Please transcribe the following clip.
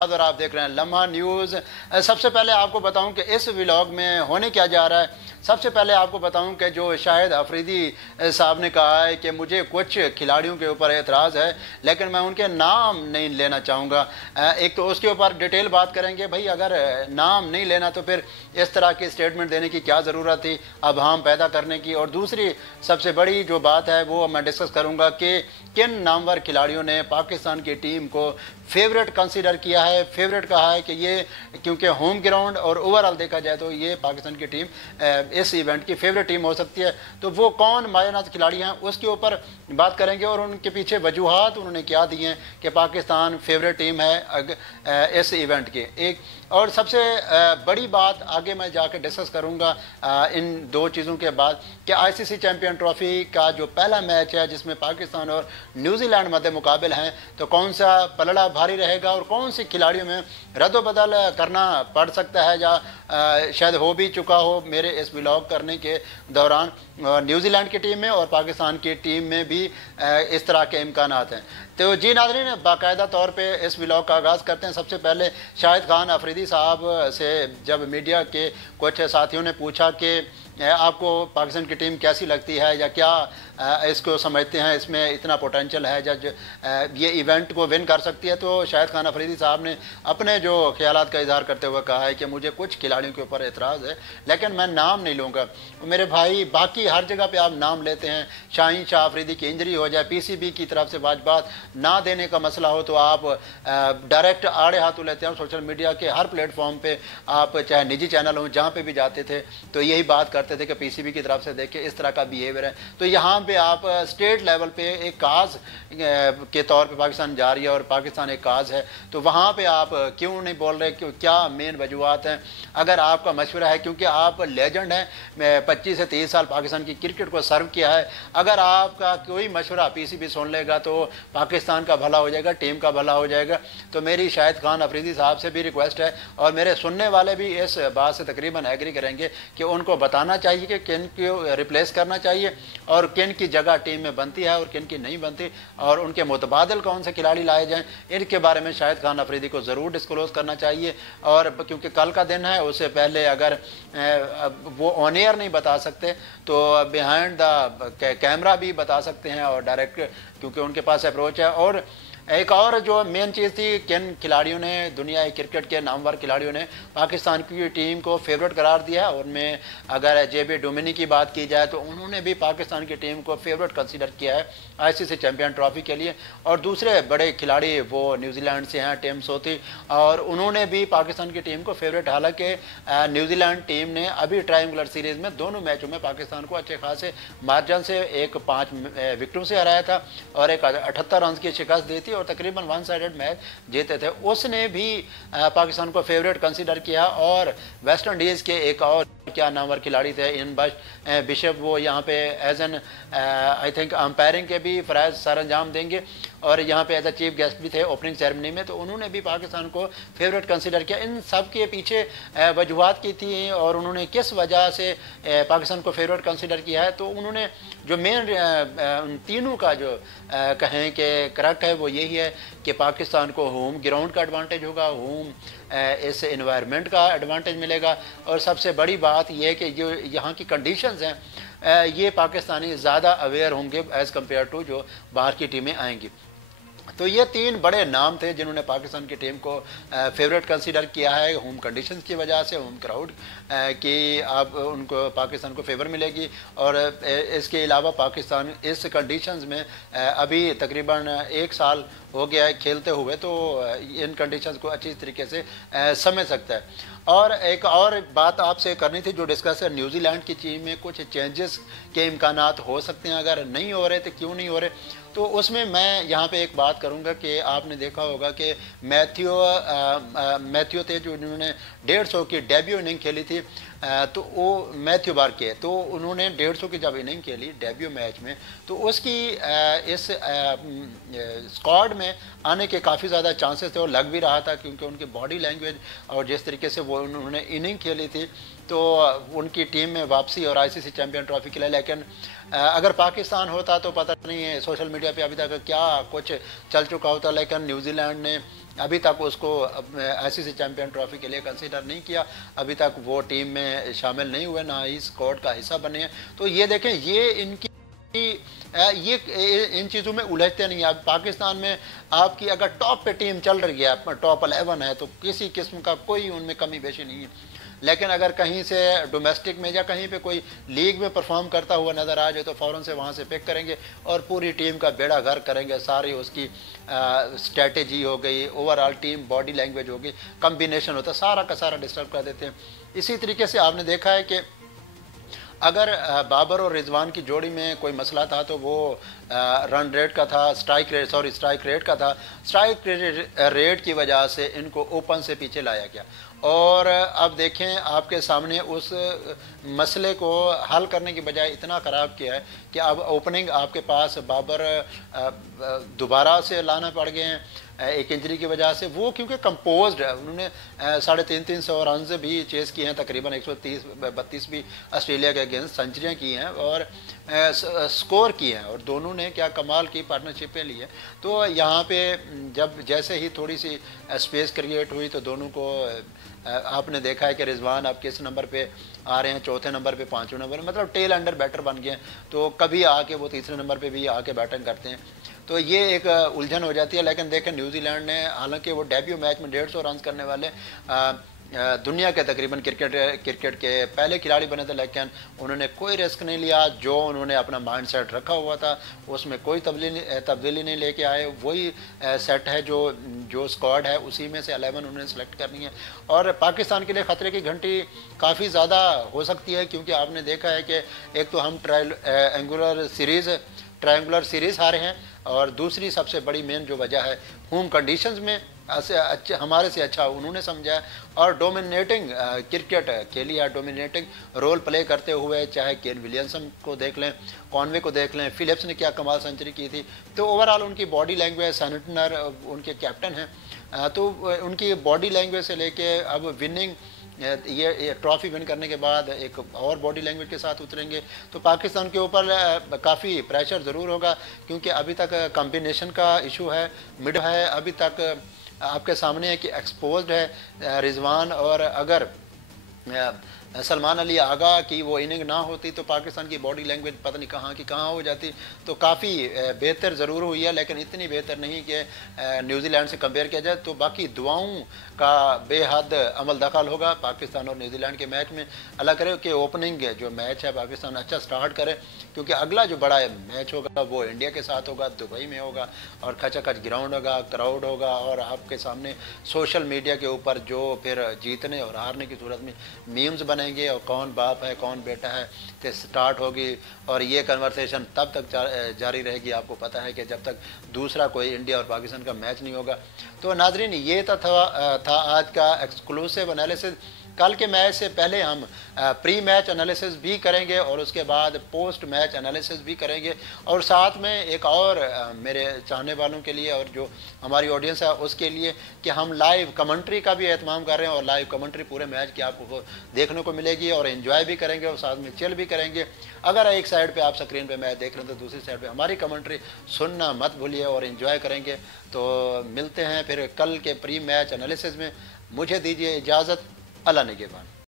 और आप देख रहे हैं लम्हा न्यूज़। सबसे पहले आपको बताऊं कि इस व्लॉग में होने क्या जा रहा है। सबसे पहले आपको बताऊं कि जो शाहिद अफरीदी साहब ने कहा है कि मुझे कुछ खिलाड़ियों के ऊपर एतराज़ है, लेकिन मैं उनके नाम नहीं लेना चाहूँगा। एक तो उसके ऊपर डिटेल बात करेंगे। भाई अगर नाम नहीं लेना तो फिर इस तरह की स्टेटमेंट देने की क्या ज़रूरत थी अबहम पैदा करने की। और दूसरी सबसे बड़ी जो बात है वो मैं डिस्कस करूँगा कि किन नामवर खिलाड़ियों ने पाकिस्तान की टीम को फेवरेट कंसीडर किया है। फेवरेट कहा है कि ये क्योंकि होम ग्राउंड और ओवरऑल देखा जाए तो ये पाकिस्तान की टीम इस इवेंट की फेवरेट टीम हो सकती है। तो वो कौन मायनात खिलाड़ी हैं उसके ऊपर बात करेंगे और उनके पीछे वजूहात उन्होंने क्या दी हैं कि पाकिस्तान फेवरेट टीम है इस इवेंट की। एक और सबसे बड़ी बात आगे मैं जाकर डिस्कस करूंगा इन दो चीज़ों के बाद कि आईसीसी चैंपियन ट्रॉफी का जो पहला मैच है जिसमें पाकिस्तान और न्यूजीलैंड मध्य मुकाबिल हैं, तो कौन सा पलड़ा भारी रहेगा और कौन सी खिलाड़ियों में रद्द-बदल करना पड़ सकता है या शायद हो भी चुका हो मेरे इस व्लॉग करने के दौरान। न्यूजीलैंड की टीम में और पाकिस्तान की टीम में भी इस तरह के इम्कानात हैं। तो जी नाज़रीन, बाकायदा तौर पे इस व्लॉग का आगाज़ करते हैं। सबसे पहले शाहिद खान अफरीदी साहब से जब मीडिया के कुछ साथियों ने पूछा कि आपको पाकिस्तान की टीम कैसी लगती है या क्या इसको समझते हैं इसमें इतना पोटेंशियल है जज ये इवेंट को विन कर सकती है, तो शाहिद खान अफरीदी साहब ने अपने जो ख्यालात का इजहार करते हुए कहा है कि मुझे कुछ खिलाड़ियों के ऊपर एतराज़ है लेकिन मैं नाम नहीं लूँगा। मेरे भाई बाकी हर जगह पे आप नाम लेते हैं। शाहीन शाह अफरीदी की इंजरी हो जाए, पीसीबी की तरफ से वाजबात ना देने का मसला हो तो आप डायरेक्ट आड़े हाथों लेते हैं। सोशल मीडिया के हर प्लेटफॉर्म पर आप चाहे निजी चैनल हो जहाँ पर भी जाते थे तो यही बात करते थे कि पीसीबी की तरफ से देखिए इस तरह का बिहेवियर है। तो यहाँ पे आप स्टेट लेवल पे एक काज के तौर पे पाकिस्तान जा रही है और पाकिस्तान एक काज है, तो वहाँ पे आप क्यों नहीं बोल रहे कि क्या मेन वजूहत हैं। अगर आपका मशवरा है क्योंकि आप लेजेंड हैं, 25 से 30 साल पाकिस्तान की क्रिकेट को सर्व किया है, अगर आपका कोई मशवरा पीसीबी सुन लेगा तो पाकिस्तान का भला हो जाएगा, टीम का भला हो जाएगा। तो मेरी शाहिद खान अफरीदी साहब से भी रिक्वेस्ट है और मेरे सुनने वाले भी इस बात से तकरीबन एग्री करेंगे कि उनको बताना चाहिए कि किन को रिप्लेस करना चाहिए और किन की जगह टीम में बनती है और किन की नहीं बनती और उनके मुतबादल कौन से खिलाड़ी लाए जाएं। इनके बारे में शाहिद खान अफरीदी को ज़रूर डिस्क्लोज़ करना चाहिए। और क्योंकि कल का दिन है उससे पहले अगर वो ऑन एयर नहीं बता सकते तो बिहाइंड द कैमरा भी बता सकते हैं और डायरेक्ट, क्योंकि उनके पास अप्रोच है। और एक और जो मेन चीज़ थी, किन खिलाड़ियों ने, दुनिया क्रिकेट के नामवर खिलाड़ियों ने पाकिस्तान की टीम को फेवरेट करार दिया है। उनमें अगर जेबी डोमिनी की बात की जाए तो उन्होंने भी पाकिस्तान की टीम को फेवरेट कंसीडर किया है आईसीसी चैंपियन ट्रॉफी के लिए। और दूसरे बड़े खिलाड़ी वो न्यूजीलैंड से हैं, टिम सोथी, और उन्होंने भी पाकिस्तान की टीम को फेवरेट, हालांकि न्यूजीलैंड टीम ने अभी ट्रायंगुलर सीरीज़ में दोनों मैचों में पाकिस्तान को अच्छे खासे मार्जिन से एक 5 विकेटों से हराया था और एक 78 रन की शिकस्त दी थी और तकरीबन वन साइडेड मैच जीते थे। उसने भी पाकिस्तान को फेवरेट कंसीडर किया। और वेस्ट इंडीज़ के एक और क्या नामवर खिलाड़ी थे इन बिशप, वो यहाँ पे as an I think umpiring के भी फ़राइज़ सर अंजाम देंगे और यहाँ पे एज अ चीफ गेस्ट भी थे ओपनिंग सेरेमनी में, तो उन्होंने भी पाकिस्तान को फेवरेट कंसीडर किया। इन सब के पीछे वजूहत की थी और उन्होंने किस वजह से पाकिस्तान को फेवरेट कंसीडर किया है, तो उन्होंने जो मेन तीनों का जो कहें कि करेक्ट है वो यही है कि पाकिस्तान को होम ग्राउंड का एडवांटेज होगा, होम इस एनवायरनमेंट का एडवांटेज मिलेगा। और सबसे बड़ी बात यह है कि जो यहाँ की कंडीशंस हैं ये पाकिस्तानी ज़्यादा अवेयर होंगे एज़ कम्पेयर टू जो बाहर की टीमें आएंगी। तो ये तीन बड़े नाम थे जिन्होंने पाकिस्तान की टीम को फेवरेट कंसीडर किया है होम कंडीशंस की वजह से, होम क्राउड कि अब उनको पाकिस्तान को फेवर मिलेगी। और इसके अलावा पाकिस्तान इस कंडीशंस में अभी तकरीबन 1 साल हो गया है खेलते हुए, तो इन कंडीशंस को अच्छी तरीके से समझ सकता है। और एक और बात आपसे करनी थी जो डिस्कस है, न्यूजीलैंड की टीम में कुछ चेंजेस के इम्कानात हो सकते हैं, अगर नहीं हो रहे तो क्यों नहीं हो रहे, तो उसमें मैं यहाँ पे एक बात करूँगा कि आपने देखा होगा कि मैथ्यू थे जो उन्होंने 150 की डेब्यू इनिंग खेली थी, तो वो मैथ्यू बार के, तो उन्होंने 150 की जब इनिंग खेली डेब्यू मैच में, तो उसकी इस स्क्वाड में आने के काफ़ी ज़्यादा चांसेस थे और लग भी रहा था क्योंकि उनकी बॉडी लैंग्वेज और जिस तरीके से वो उन्होंने इनिंग खेली थी तो उनकी टीम में वापसी और आईसीसी चैंपियन ट्रॉफी के लिए। लेकिन अगर पाकिस्तान होता तो पता नहीं है सोशल मीडिया पे अभी तक क्या कुछ चल चुका होता, लेकिन न्यूजीलैंड ने अभी तक उसको ICC चैम्पियन ट्रॉफी के लिए कंसीडर नहीं किया, अभी तक वो टीम में शामिल नहीं हुए, ना ही स्क्वाड का हिस्सा बने हैं। तो ये देखें, ये इनकी ये इन चीज़ों में उलझते नहीं। अब पाकिस्तान में आपकी अगर टॉप पे टीम चल रही है, टॉप 11 है, तो किसी किस्म का कोई उनमें कमी बेशी नहीं है। लेकिन अगर कहीं से डोमेस्टिक में या कहीं पे कोई लीग में परफॉर्म करता हुआ नज़र आ जाए तो फ़ौरन से वहाँ से पिक करेंगे और पूरी टीम का बेड़ा गर्क करेंगे। सारी उसकी स्ट्रेटेजी हो गई, ओवरऑल टीम बॉडी लैंग्वेज हो गई, कम्बिनेशन होता है, सारा का सारा डिस्टर्ब कर देते हैं। इसी तरीके से आपने देखा है कि अगर बाबर और रिजवान की जोड़ी में कोई मसला था तो वो रन रेट का था, स्ट्राइक रेट का था। स्ट्राइक रेट की वजह से इनको ओपन से पीछे लाया गया। और अब देखें, आपके सामने उस मसले को हल करने की बजाय इतना ख़राब किया है कि अब ओपनिंग आपके पास बाबर दोबारा से लाना पड़ गए हैं एक इंजरी की वजह से। वो क्योंकि कंपोज्ड है, उन्होंने 350 रन भी चेस किए हैं, तकरीबन 132 भी ऑस्ट्रेलिया के अगेंस्ट सेंचुरियाँ की हैं और स्कोर किए हैं, और दोनों ने क्या कमाल की पार्टनरशिपें ली है। तो यहाँ पे जब जैसे ही थोड़ी सी स्पेस क्रिएट हुई तो दोनों को आपने देखा है कि रिजवान अब किस नंबर पे आ रहे हैं, चौथे नंबर पे, पाँचवें नंबर, मतलब टेल अंडर बैटर बन गए हैं। तो कभी आके वो तीसरे नंबर पे भी आके बैटिंग करते हैं, तो ये एक उलझन हो जाती है। लेकिन देखें, न्यूजीलैंड ने, हालांकि वो डेब्यू मैच में 150 रन करने वाले दुनिया के तकरीबन क्रिकेट के पहले खिलाड़ी बने थे, लेकिन उन्होंने कोई रिस्क नहीं लिया। जो उन्होंने अपना माइंड सेट रखा हुआ था उसमें कोई तब्दीली नहीं लेके आए। वही सेट है, जो स्क्वाड है उसी में से 11 उन्होंने सेलेक्ट करनी है। और पाकिस्तान के लिए ख़तरे की घंटी काफ़ी ज़्यादा हो सकती है, क्योंकि आपने देखा है कि एक तो हम ट्रायंगुलर सीरीज़ हारे हैं, और दूसरी सबसे बड़ी मेन जो वजह है, होम कंडीशंस में हमारे से अच्छा उन्होंने समझा है और डोमिनेटिंग क्रिकेट खेली है, डोमिनेटिंग रोल प्ले करते हुए। चाहे केन विलियमसन को देख लें, कॉनवे को देख लें, फिलिप्स ने क्या कमाल सेंचुरी की थी। तो ओवरऑल उनकी बॉडी लैंग्वेज, सैंटनर उनके कैप्टन हैं, तो उनकी बॉडी लैंग्वेज से लेके अब विनिंग, ये ट्रॉफी विन करने के बाद एक और बॉडी लैंग्वेज के साथ उतरेंगे। तो पाकिस्तान के ऊपर काफ़ी प्रेशर ज़रूर होगा, क्योंकि अभी तक कॉम्बिनेशन का इशू है, मिड है, अभी तक आपके सामने है कि एक्सपोज्ड है रिजवान। और अगर सलमान अली आगा की वो इनिंग ना होती तो पाकिस्तान की बॉडी लैंग्वेज पता नहीं कहाँ की कहाँ हो जाती। तो काफ़ी बेहतर ज़रूर हुई है, लेकिन इतनी बेहतर नहीं कि न्यूजीलैंड से कंपेयर किया जाए। तो बाकी दुआओं का बेहद अमल दखल होगा पाकिस्तान और न्यूजीलैंड के मैच में। अल्लाह करे कि ओपनिंग जो मैच है पाकिस्तान अच्छा स्टार्ट करे, क्योंकि अगला जो बड़ा मैच होगा वो इंडिया के साथ होगा, दुबई में होगा, और खचाखच ग्राउंड होगा, क्राउड होगा, और आपके सामने सोशल मीडिया के ऊपर जो फिर जीतने और हारने की सूरत में मीम्स बनेंगे, और कौन बाप है कौन बेटा है तो स्टार्ट होगी। और ये कन्वर्सेशन तब तक जारी रहेगी, आपको पता है कि जब तक दूसरा कोई इंडिया और पाकिस्तान का मैच नहीं होगा। तो नाजरीन, ये था आज का एक्सक्लूसिव एनालिसिस। कल के मैच से पहले हम प्री मैच एनालिसिस भी करेंगे और उसके बाद पोस्ट मैच एनालिसिस भी करेंगे, और साथ में एक और मेरे चाहने वालों के लिए और जो हमारी ऑडियंस है उसके लिए कि हम लाइव कमेंट्री का भी एहतमाम कर रहे हैं, और लाइव कमेंट्री पूरे मैच की आपको देखने को मिलेगी, और एंजॉय भी करेंगे और साथ में चिल भी करेंगे। अगर एक साइड पे आप स्क्रीन पे मैच देख रहे हैं तो दूसरी साइड पे हमारी कमेंट्री सुनना मत भूलिए और एंजॉय करेंगे। तो मिलते हैं फिर कल के प्री मैच एनालिसिस में। मुझे दीजिए इजाज़त, अल्लाह निगहबान।